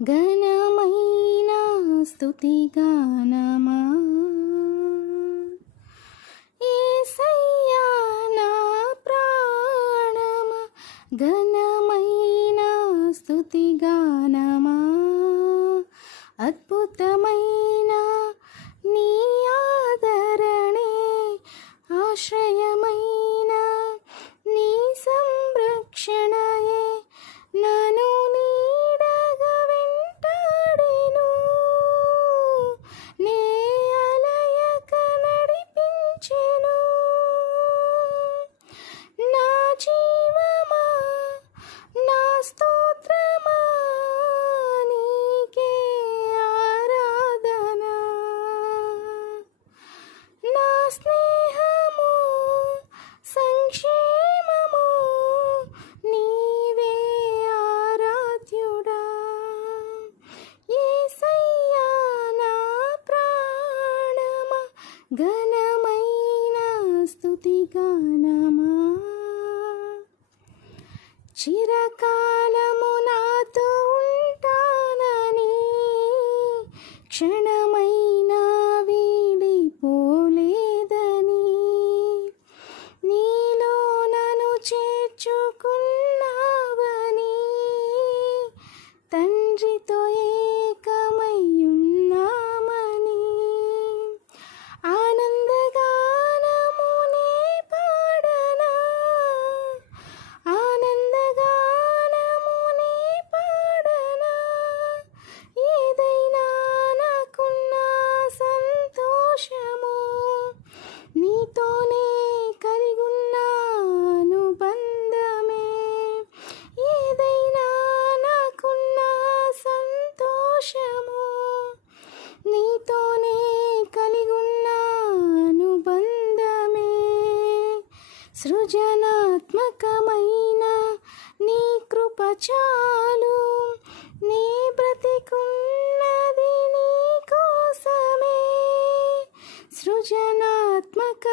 ఘనమైన స్తుతిగానమా యేసయ్యా నా ప్రాణమా ఘనమైన స్తుతిగానమా అద్భుతమైన నీ ఆదరణే ఆశ్రయమైన నీ సంరక్షణయే నన్ను నీడగా వెంటాడెను నే అలయక నడిపించెను నా జీవమా నా స్తోత్రమా నీకే ఆరాధన నా స్నేహము సంక్షేమము నీవే ఆరాధ్యుడా యేసయ్యా నా ప్రాణమా ఘనమైన స్తుతిగానమా చిరకాలము నాతో ఉంటానని క్షణమైనా వీడిపోలేదని నీలో నన్ను చేర్చుకున్నావని తండ్రితో ఏకమై ఉన్నామని ఆనందగానమునే పాడనా ఆనందగానమునే పాడనా ఏదైనా నాకున్న సంతోషము నీతోనే కలిగున్న అనుబంధమే ఏదైనా నాకున్న సంతోషము నీతోనే కలిగున్న అనుబంధమే సృజనాత్మకమైన నీ కృప చాలు నీ బ్రతికున్నది నీ కోసమే సృజనాత్మక